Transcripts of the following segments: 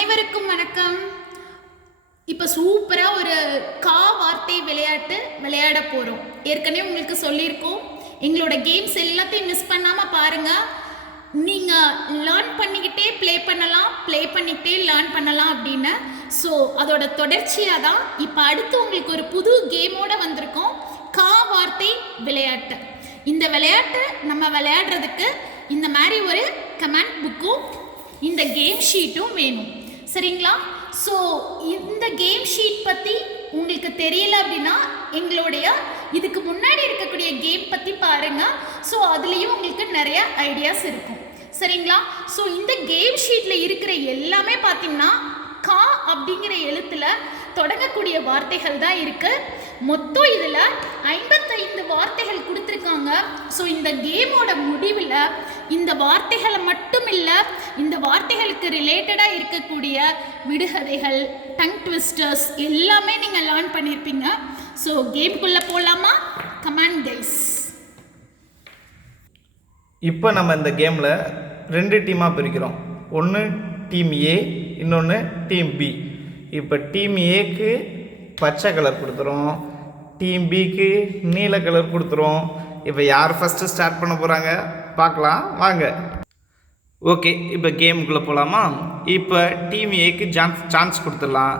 அனைவருக்கும் வணக்கம். இப்போ சூப்பராக ஒரு கா வார்த்தை விளையாட்டு விளையாட போகிறோம் ஏற்கனவே உங்களுக்கு சொல்லியிருக்கோம். எங்களோட கேம்ஸ் எல்லாத்தையும் மிஸ் பண்ணாமல் பாருங்கள் நீங்கள் லேர்ன் பண்ணிக்கிட்டே ப்ளே பண்ணலாம் ப்ளே பண்ணிக்கிட்டே லேர்ன் பண்ணலாம் அப்படின்னு. ஸோ அதோட தொடர்ச்சியாக தான் இப்போ அடுத்து உங்களுக்கு ஒரு புது கேமோட வந்திருக்கோம். கா வார்த்தை விளையாட்டு. இந்த விளையாட்டு நம்ம விளையாடுறதுக்கு இந்த மாதிரி ஒரு கமெண்ட் புக்கும் இந்த கேம் ஷீட்டும் வேணும். சரிங்களா? ஸோ இந்த கேம் ஷீட் பற்றி உங்களுக்கு தெரியல அப்படின்னா எங்களுடைய இதுக்கு முன்னாடி இருக்கக்கூடிய கேம் பற்றி பாருங்கள் ஸோ அதுலேயும் உங்களுக்கு நிறைய ஐடியாஸ் இருக்கும். சரிங்களா? ஸோ இந்த கேம் ஷீட்டில் இருக்கிற எல்லாமே பார்த்திங்கன்னா கா அப்படிங்கிற எழுத்தில் தொடங்கக்கூடிய வார்த்தைகள் தான் இருக்குது மொத்தம் இதில் ஐம்பத்தைந்து வார்த்தைகள் கொடுத்துருக்காங்க. ஸோ இந்த கேமோட முடிவில் இந்த வார்த்தைகளை மட்டும் இல்லை இந்த வார்த்தைகளுக்கு ரிலேட்டடாக இருக்கக்கூடிய விடுகதைகள் டங் ட்விஸ்டர்ஸ் எல்லாமே நீங்கள் லேர்ன் பண்ணியிருப்பீங்க ஸோ கேம்குள்ளே போகலாமா கமாண்ட் கைஸ் இப்போ நம்ம இந்த கேமில் ரெண்டு டீமாக பிரிக்கிறோம். ஒன்று டீம் ஏ இன்னொன்று டீம் பி இப்போ டீம் ஏக்கு பச்சை கலர் கொடுத்துரும் டீம் பிக்கு நீல கலர் கொடுத்துரும் இப்போ யார் ஃபஸ்ட்டு ஸ்டார்ட் பண்ண போகிறாங்க பார்க்கலாம். வாங்க. ஓகே இப்போ கேமுக்குள்ளே போகலாமா இப்போ டீம் ஏக்கு சான்ஸ் சான்ஸ் கொடுத்துடலாம்.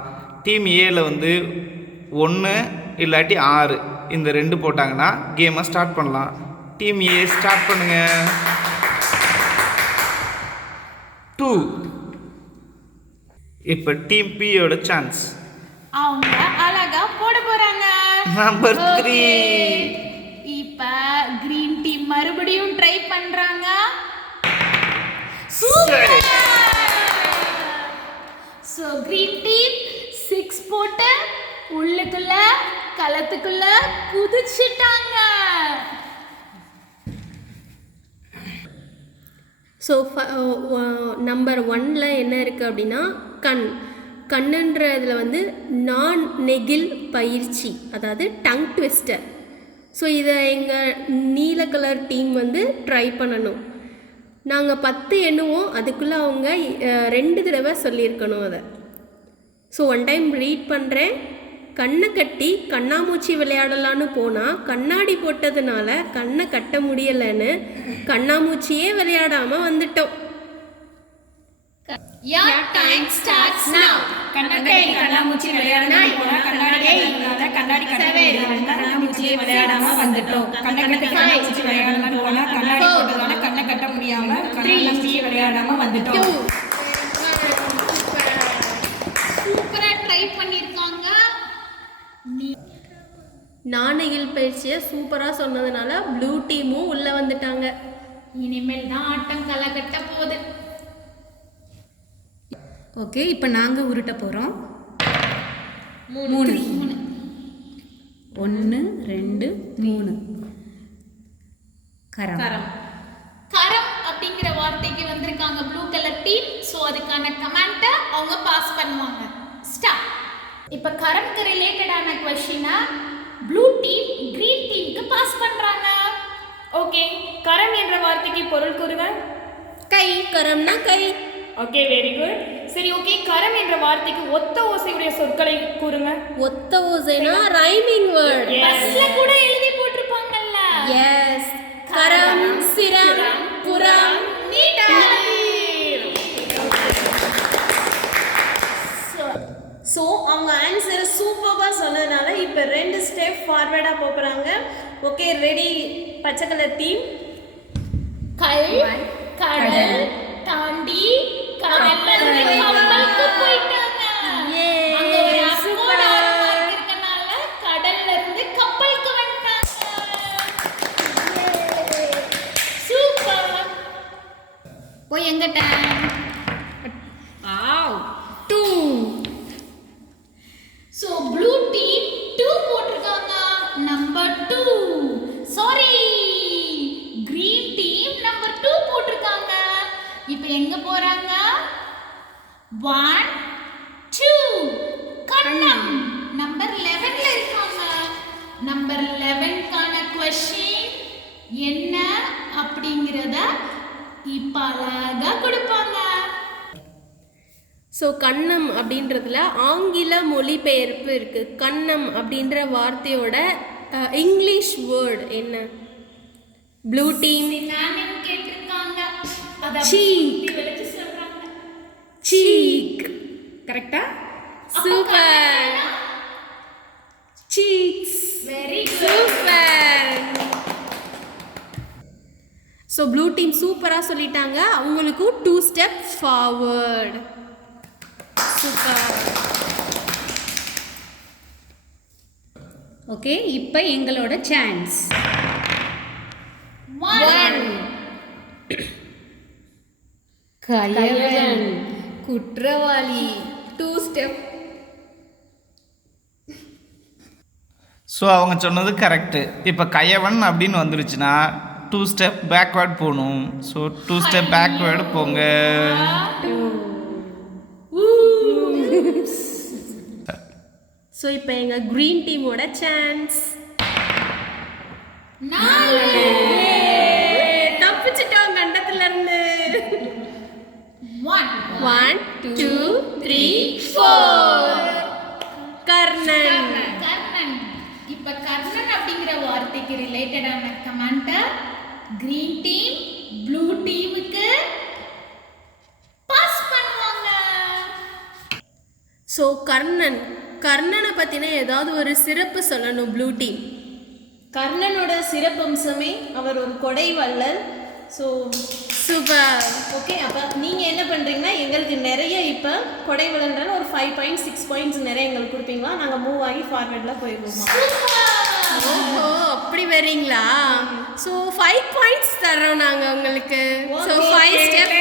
டீம் ஏல வந்து ஒன்று இல்லாட்டி ஆறு இந்த ரெண்டு போட்டாங்கன்னா கேமை ஸ்டார்ட் பண்ணலாம். டீம் ஏ ஸ்டார்ட் பண்ணுங்க. டூ இப்போ டீம் பியோட சான்ஸ் அவங்க அழகா போட போறாங்க. Number three. இப்ப கிரீன் டீம் மறுபடியும் ட்ரை பண்றாங்க. சரி. ஸோ கிரீன் டீம் சிக்ஸ் போட்டு உள்ளுக்குள்ள களத்துக்குள்ள குதிச்சிட்டாங்க. ஸோ நம்பர் ஒன்ல என்ன இருக்குது அப்படின்னா கண். கண்ணுன்றதுல வந்து நான் நெகில் பயிற்சி அதாவது டங் ட்விஸ்டர் ஸோ இதை எங்கள் நீல கலர் டீம் வந்து ட்ரை பண்ணணும். நாங்கள் பத்து எண்ணுவோம் அதுக்குள்ளே அவங்க ரெண்டு தடவை சொல்லியிருக்கணும் அதை. ஸோ ஒன் டைம் ரீட் பண்ணுறேன் கண்ணை கட்டி கண்ணாமூச்சி விளையாடலான்னு போனால் கண்ணாடி போட்டதுனால கண்ணை கட்ட முடியலைன்னு கண்ணாமூச்சியே விளையாடாமல் வந்துட்டோம். Your time starts now. கண்ணாடி கண்ணாமூச்சி விளையாடணும் போனா கண்ணாடி கட்டினால கண்ணாடி கட்டினால கண்ணாமூச்சியே விளையாடாம வந்துட்டோம் கண்ணாடி கண்ணாமூச்சி விளையாடணும் போனா கண்ணாடி போட்டதால கண்ணை கட்ட முடியாம கண்ணாமூச்சியே விளையாடாம வந்துட்டோம் சூப்பரா ட்ரை பண்ணிருக்காங்க நாணயல் பயிற்சியை சூப்பராக சொன்னதுனால ப்ளூ டீமும் உள்ளே வந்துட்டாங்க இனிமேல் தான் ஆட்டம் களை கட்ட போகுது ஓகே இப்போ நாங்க உருட்ட போறோம். மூணு. ஒன்று ரெண்டு மூணு. கரம். கரம். அப்படிங்கிற வார்த்தைக்கு வந்திருக்காங்க ப்ளூ கலர் டீம் ஸோ அதுக்கான கமெண்ட்டை அவங்க பாஸ் பண்ணுவாங்க. ஸ்டார்ட் இப்போ கரம்க்கு ரிலேட்டடான கொஷினை ப்ளூ டீம் கிரீன் டீமுக்கு பாஸ் பண்ணுறாங்க ஓகே கரம் என்ற வார்த்தைக்கு பொருள் கூறுங்க கை. கரம்னா கை. ஓகே வெரி குட் சரி ஓகே கரம் என்ற வார்த்தைக்கு ஒத்த ஓசையுடைய சொற்களை கூறுங்க. ஒத்த ஓசைனா ரைமிங் வேர்ட் பஸ்ல கூட எழுதி போட்டிருப்பாங்கல்ல. எஸ் கரம் சிரம் புறம் ஸோ அவங்க ஆன்சரை சூப்பராக சொன்னதுனால இப்போ ரெண்டு ஸ்டெப் ஃபார்வேர்டாக போகிறாங்க ஓகே ரெடி பச்சை கலர் டீம் கல் கடல். தாண்டி ಕಣ್ಣಲ್ಲಿ ಕಮ್ಮಲ್ಕು ಕೊಯ್ತ ஸோ கண்ணம் அப்படின்றதுல ஆங்கில மொழிபெயர்ப்பு இருக்குது கண்ணம் அப்படின்ற வார்த்தையோட இங்கிலீஷ் வேர்டு என்ன? ப்ளூ டீம் சொல்றாங்க. சீக் கரெக்டா super cheeks very super so blue team சூப்பராக சொல்லிட்டாங்க. அவங்களுக்கும் two step forward super okay இப்போ எங்களோட சான்ஸ் கயவன் குற்றவாளி. டூ ஸ்டெப் ஸோ அவங்க சொன்னது கரெக்டு இப்போ கயவன் அப்படின்னு வந்துருச்சுன்னா டூ ஸ்டெப் பேக்வேர்ட் போகணும். ஸோ டூ ஸ்டெப் பேக்வேர்டு போங்க. ஸோ இப்போ எங்கள் க்ரீன் டீமோட சான்ஸ் தப்பிச்சிட்டோம் கண்டத்துல இருந்து one two three four Karnan. Karnan இப்ப கர்ணன் அப்படிங்கிற வார்த்தைக்கு ரிலேட்டடான கமெண்ட்டை கிரீன் டீம் ப்ளூ டீமுக்கு பாஸ் பண்ணுவாங்க. ஸோ கர்ணன் கர்ணனை பற்றின ஏதாவது ஒரு சிறப்பு சொல்லணும் ப்ளூ டீம் கர்ணனோட சிறப்பம்சமே அவர் ஒரு கொடை வள்ளல். ஸோ சூப்பர் ஓகே அப்போ நீங்கள் என்ன பண்ணுறீங்கன்னா எங்களுக்கு நிறைய இப்போ கொடை வள்ளல்னால ஒரு ஃபைவ் பாயிண்ட்ஸ் சிக்ஸ் பாயிண்ட்ஸ் நிறைய எங்களுக்கு கொடுப்பீங்களா? நாங்கள் மூவ் ஆகி ஃபார்வேர்டில் போயிடுவோமா? ஓஹோ அப்படி வரீங்களா ஸோ ஃபைவ் பாயிண்ட்ஸ் தரோம் நாங்கள் உங்களுக்கு. ஸோ ஃபைவ் ஸ்டெப்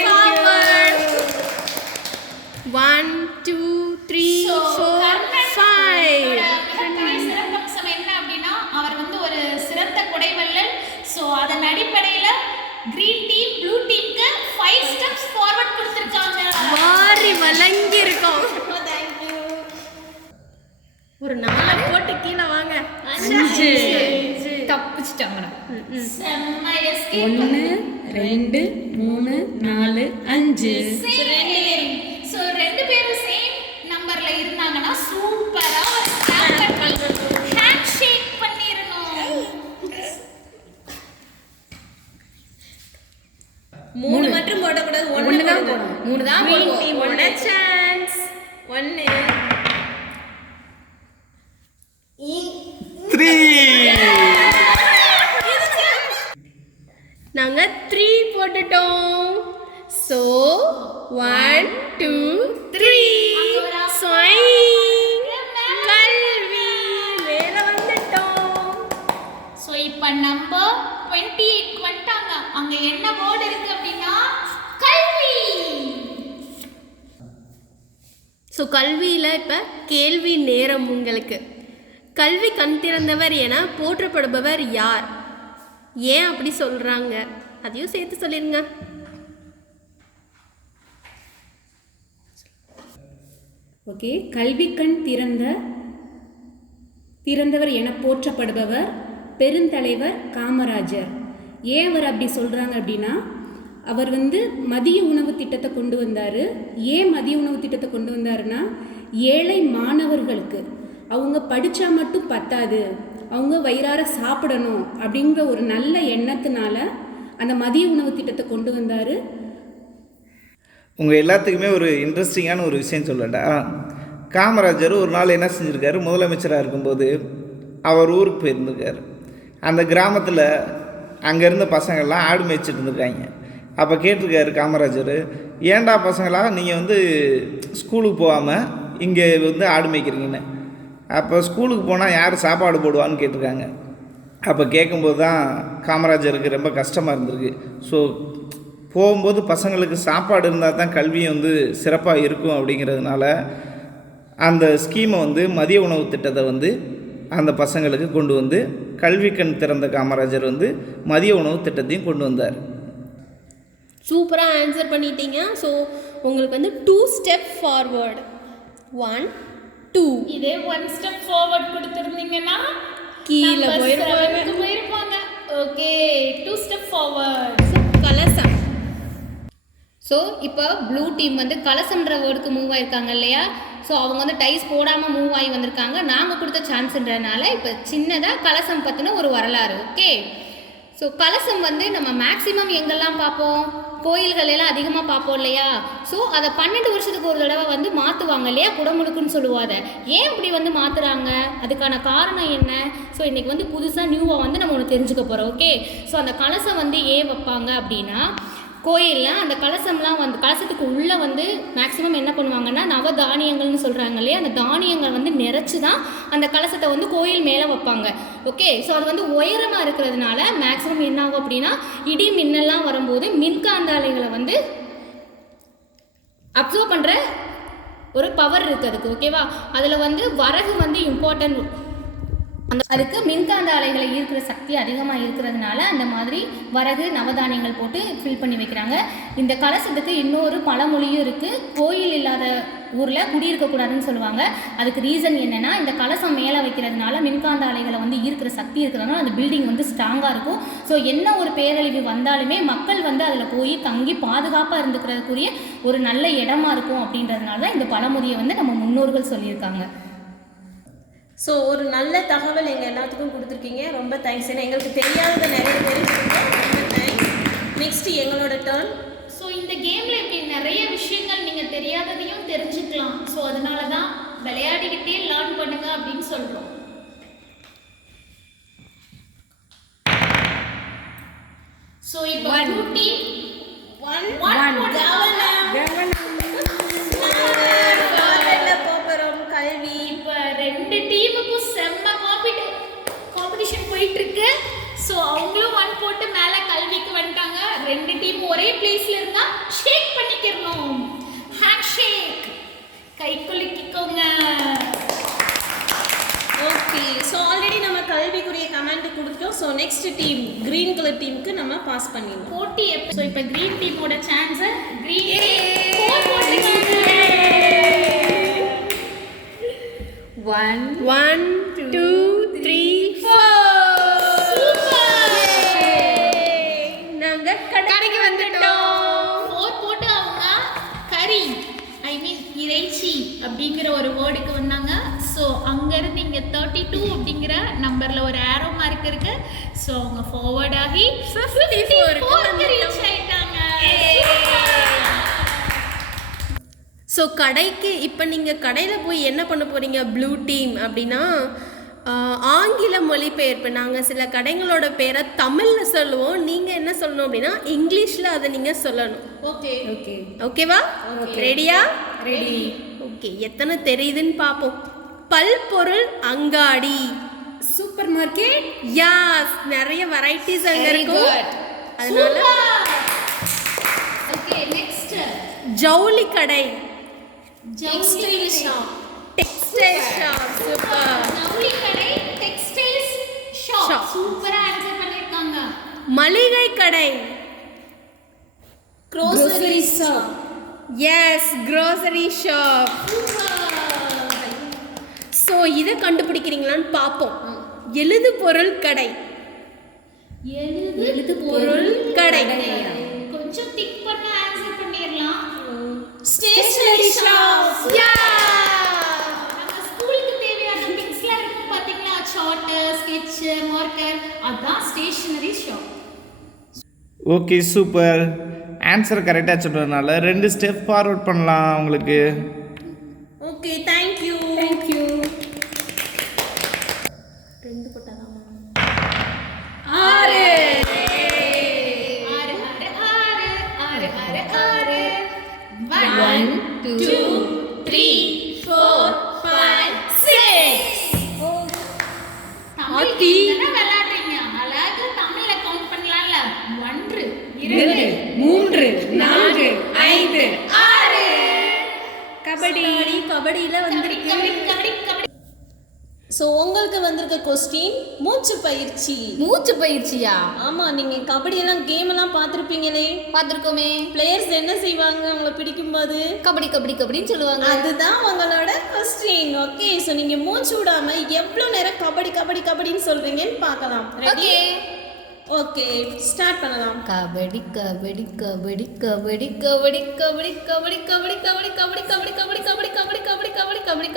ஸோ கல்வியில் இப்போ கேள்வி நேரம் உங்களுக்கு. கல்வி கண் திறந்தவர் என போற்றப்படுபவர் யார்? ஏன் அப்படி சொல்கிறாங்க அதையும் சேர்த்து சொல்லிடுங்க ஓகே. கல்விக்கண் திறந்த திறந்தவர் என போற்றப்படுபவர் பெருந்தலைவர் காமராஜர். ஏன் அவர் அப்படி சொல்கிறாங்க அப்படின்னா அவர் வந்து மதிய உணவு திட்டத்தை கொண்டு வந்தார். ஏன் மதிய உணவு திட்டத்தை கொண்டு வந்தாருன்னா ஏழை மாணவர்களுக்கு அவங்க படித்தா மட்டும் பத்தாது அவங்க வயிறார சாப்பிடணும் அப்படிங்கிற ஒரு நல்ல எண்ணத்தினால அந்த மதிய உணவு திட்டத்தை கொண்டு வந்தார். உங்கள் எல்லாத்துக்குமே ஒரு இன்ட்ரெஸ்டிங்கான ஒரு விஷயம் சொல்லட்டா. காமராஜர் ஒரு நாள் என்ன செஞ்சுருக்காரு? முதலமைச்சராக இருக்கும்போது அவர் ஊருக்கு போயிருந்திருக்காரு. அந்த கிராமத்தில் அங்கே இருந்த பசங்கள்லாம் ஆடு மேய்ச்சிட்டு இருந்திருக்காங்க. அப்போ கேட்டிருக்காரு காமராஜர் ஏன்டா பசங்களா நீங்கள் வந்து ஸ்கூலுக்கு போகாமல் இங்கே வந்து ஆடு மேய்க்கிறீங்கன்னு. அப்போ ஸ்கூலுக்கு போனால் யார் சாப்பாடு போடுவான்னு கேட்டிருக்காங்க. அப்போ கேட்கும்போது தான் காமராஜருக்கு ரொம்ப கஷ்டமாக இருந்திருக்கு. ஸோ போகும்போது பசங்களுக்கு சாப்பாடு இருந்தால் தான் கல்வி வந்து சிறப்பாக இருக்கும் அப்படிங்கிறதுனால அந்த ஸ்கீமை வந்து மதிய உணவு திட்டத்தை வந்து அந்த பசங்களுக்கு கொண்டு வந்து கல்வி கண் திறந்த காமராஜர் வந்து மதிய உணவு திட்டத்தையும் கொண்டு வந்தார். சூப்பராக ஆன்சர் பண்ணிட்டீங்க. ஸோ உங்களுக்கு வந்து two step forward one two இதே ஒன் ஸ்டெப் ஃபார்வர்ட் கொடுத்துருந்தீங்கன்னா கீழே போயிருப்பாங்க. போயிருப்பாங்க. ஓகே டூ ஸ்டெப் ஃபார்வர்ட் கலசம். ஸோ இப்போ ப்ளூ டீம் வந்து கலசம்ன்ற வேர்டுக்கு மூவ் ஆயிருக்காங்க இல்லையா? ஸோ அவங்க வந்து டைஸ் போடாமல் மூவ் ஆகி வந்திருக்காங்க. நாங்கள் கொடுத்த சான்ஸ்ன்றதுனால இப்போ சின்னதாக கலசம் பற்றின ஒரு வரலாறு. ஓகே ஸோ கலசம் வந்து நம்ம மேக்ஸிமம் எங்கெல்லாம் பார்ப்போம்? கோயில்கள் எல்லாம் அதிகமாக பார்ப்போம் இல்லையா? ஸோ அதை பன்னெண்டு வருஷத்துக்கு ஒரு தடவை வந்து மாற்றுவாங்க இல்லையா? குடமுழுக்குன்னு சொல்லுவோம் அதை. ஏன் இப்படி வந்து மாற்றுறாங்க அதுக்கான காரணம் என்ன? ஸோ இன்றைக்கி வந்து புதுசாக நியூவாக வந்து நம்ம ஒன்று தெரிஞ்சுக்க போகிறோம் ஓகே ஸோ அந்த கலசம் வந்து ஏன் வைப்பாங்க அப்படின்னா கோயிலில் அந்த கலசம்லாம் வந்து கலசத்துக்கு உள்ளே வந்து மேக்ஸிமம் என்ன பண்ணுவாங்கன்னா நவ தானியங்கள்னு சொல்கிறாங்க இல்லையா? அந்த தானியங்கள் வந்து நிறைச்சி தான் அந்த கலசத்தை வந்து கோயில் மேலே வைப்பாங்க. ஓகே ஸோ அது வந்து உயரமாக இருக்கிறதுனால மேக்ஸிமம் என்ன ஆகும் அப்படின்னா இடி மின்னல்லாம் வரும்போது மின்காந்த அலைகளை வந்து அப்சர்வ் பண்ணுற ஒரு பவர் இருக்குது அதுக்கு ஓகேவா அதில் வந்து வரகு வந்து இம்பார்ட்டன்ட் அந்த அதுக்கு மின்காந்த அலைகளை ஈர்க்கிற சக்தி அதிகமாக இருக்கிறதுனால அந்த மாதிரி வரகு நவதானியங்கள் போட்டு ஃபில் பண்ணி வைக்கிறாங்க. இந்த கலசத்துக்கு இன்னொரு பழமொழியும் இருக்குது கோயில் இல்லாத ஊரில் குடியிருக்கக்கூடாதுன்னு சொல்லுவாங்க. அதுக்கு ரீசன் என்னென்னா இந்த கலசம் மேலே வைக்கிறதுனால மின்காந்த அலைகளை வந்து ஈர்க்கிற சக்தி இருக்கிறதுனால அந்த பில்டிங் வந்து ஸ்ட்ராங்காக இருக்கும். ஸோ என்ன ஒரு பேரழிவு வந்தாலுமே மக்கள் வந்து அதில் போய் தங்கி பாதுகாப்பாக இருந்துக்கிறதுக்குரிய ஒரு நல்ல இடமா இருக்கும் அப்படின்றதுனால தான் இந்த பழமொழியை வந்து நம்ம முன்னோர்கள் சொல்லியிருக்காங்க. ஸோ ஒரு நல்ல தகவல் எங்கள் எல்லாத்துக்கும் கொடுத்துருக்கீங்க. ரொம்ப தேங்க்ஸ் ஏன்னா எங்களுக்கு தெரியாததை நிறைய தெரிஞ்சுக்கிட்டோம் ரொம்ப தேங்க்ஸ் நெக்ஸ்ட் எங்களோட டேர்ன் ஸோ இந்த கேமில் இப்படி நிறைய விஷயங்கள் நீங்கள் தெரியாததையும் தெரிஞ்சுக்கலாம். ஸோ அதனால தான் விளையாடிக்கிட்டே லேர்ன் பண்ணுங்க அப்படின்னு சொல்கிறோம் ஸோ இப்போ டூ டீம் ஒன் ஒன் பிளேஸ்ல இருந்தா ஷேக் பண்ணிக்கிறணும். ஹேண்ட் ஷேக் கை குலுக்கிக்கோங்க. ஓகே ஸோ ஆல்ரெடி நம்ம கல்விக்குரிய கமெண்ட் கொடுத்துட்டோம். So next team green colour டீமுக்கு நம்ம பாஸ் பண்ணிடலாம் போட்டி ஸோ இப்போ க்ரீன் டீமோட சான்ஸை green one one two three அப்படிங்கிற ஒரு வேர்டுக்கு வந்தாங்க. ஸோ அங்கேருந்து இங்கே தேர்ட்டி டூ அப்படிங்கிற நம்பரில் ஒரு ஆரோ மார்க் இருக்கு. ஸோ அவங்க ஃபார்வர்ட் ஆகி ரீச் ஆயிட்டாங்க. ஸோ கடைக்கு இப்போ நீங்கள் கடையில் போய் என்ன பண்ண போகிறீங்க ப்ளூ டீம் அப்படின்னா ஆங்கில மொழிபெயர்ப்பு. நாங்கள் சில கடைங்களோட பேரை தமிழில் சொல்லுவோம். நீங்கள் என்ன சொல்லணும் அப்படின்னா இங்கிலீஷில் அதை நீங்கள் சொல்லணும். ஓகே ஓகே ஓகேவா ரெடியா ரெடி ஓகே எத்தனை தெரியுதுன்னு பார்ப்போம் பல்பொருள் அங்காடி. Supermarket? யாஸ் நிறைய வெரைட்டிஸ் அங்கே இருக்கும். அதனால ஓகே நெக்ஸ்ட் ஜவுளி கடை. Textile shop textile shop super. ஜவுளி கடை டெக்ஸ்டைல்ஸ் ஷாப். சூப்பரா ஆன்சர் பண்ணிருக்காங்க மளிகை கடை. Grocery shop yes grocery shop so இதை கண்டுபிடிக்கிறீங்களான்னு பார்ப்போம். எழுது பொருள் கடை. எழுது பொருள் கடை. கொஞ்சம் திக் பண்ண ஆன்சர் பண்ணிடலாம். ஸ்டேஷனரி ஷாப் நம்ம ஸ்கூலுக்கு தேவையான திங்ஸ்லாம் இருக்கும் பாத்தீங்களா? சார்ட் ஸ்கெட்ச் மார்க்கர் அதான் stationery shop okay super answer கரெக்டாக சொல்கிறதுனால ரெண்டு ஸ்டெப் ஃபார்வர்ட் பண்ணலாம் உங்களுக்கு. ஓகே கபடியில் கபடி வந்திருக்கு ஸோ உங்களுக்கு வந்திருக்க கொஸ்டின் மூச்சு பயிற்சி மூச்சு பயிற்சியா ஆமா நீங்க கபடி எல்லாம் கேம் எல்லாம் பார்த்துருப்பீங்களே பார்த்துருக்கோமே பிளேயர்ஸ் என்ன செய்வாங்க அவங்கள பிடிக்கும்போது கபடி கபடி கபடின்னு சொல்லுவாங்க அதுதான் உங்களோட கொஸ்டின் ஓகே ஸோ நீங்க மூச்சு விடாம எவ்வளோ நேரம் கபடி கபடி கபடின்னு சொல்றீங்கன்னு பார்க்கலாம் ஓகே ஓகே ஸ்டார்ட் பண்ணலாம் kabaddi kabaddi kabaddi kabaddi kabaddi kabaddi kabaddi kabaddi kabaddi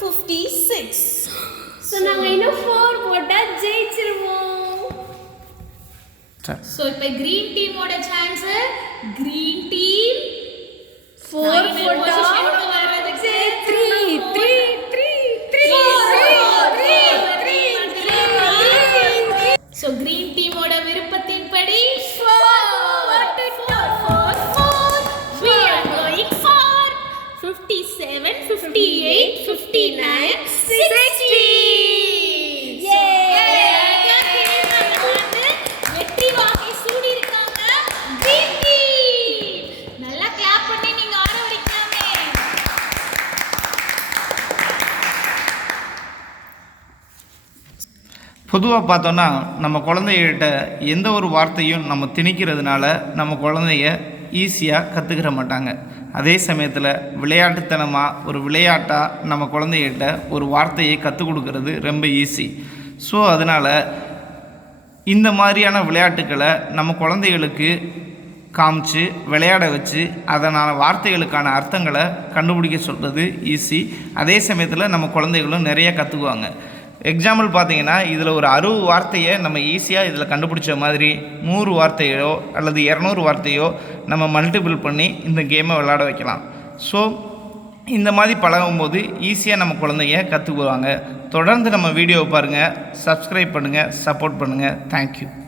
fifty six so நாங்கள் இன்னும் ஃபோர் போட்டால் ஜெயிச்சிருவோம். ஸோ இப்போ கிரீன் டீமோட சான்ஸ் கிரீன் டீம் ஃபோர் போட்டா பொதுவாக பார்த்தோன்னா நம்ம குழந்தைகிட்ட எந்த ஒரு வார்த்தையும் நம்ம திணிக்கிறதுனால நம்ம குழந்தைய ஈஸியாக கற்றுக்கிற மாட்டாங்க. அதே சமயத்தில் விளையாட்டுத்தனமாக ஒரு விளையாட்டாக நம்ம குழந்தைகிட்ட ஒரு வார்த்தையை கற்றுக் கொடுக்கறது ரொம்ப ஈஸி ஸோ அதனால் இந்த மாதிரியான விளையாட்டுக்களை நம்ம குழந்தைகளுக்கு காமிச்சு விளையாட வச்சு அதனால் வார்த்தைகளுக்கான அர்த்தங்களை கண்டுபிடிக்க சொல்கிறது ஈஸி அதே சமயத்தில் நம்ம குழந்தைகளும் நிறைய கற்றுக்குவாங்க எக்ஸாம்பிள் பார்த்தீங்கன்னா இதில் ஒரு அறுபது வார்த்தையை நம்ம ஈஸியாக இதில் கண்டுபிடிச்ச மாதிரி நூறு வார்த்தையோ அல்லது இரநூறு வார்த்தையோ நம்ம மல்டிபிள் பண்ணி இந்த கேமை விளாட வைக்கலாம். ஸோ இந்த மாதிரி பழகும்போது ஈஸியாக நம்ம குழந்தைங்க கற்றுக்குவாங்க தொடர்ந்து நம்ம வீடியோவை பாருங்கள் சப்ஸ்கிரைப் பண்ணுங்கள் சப்போர்ட் பண்ணுங்கள் தேங்க்யூ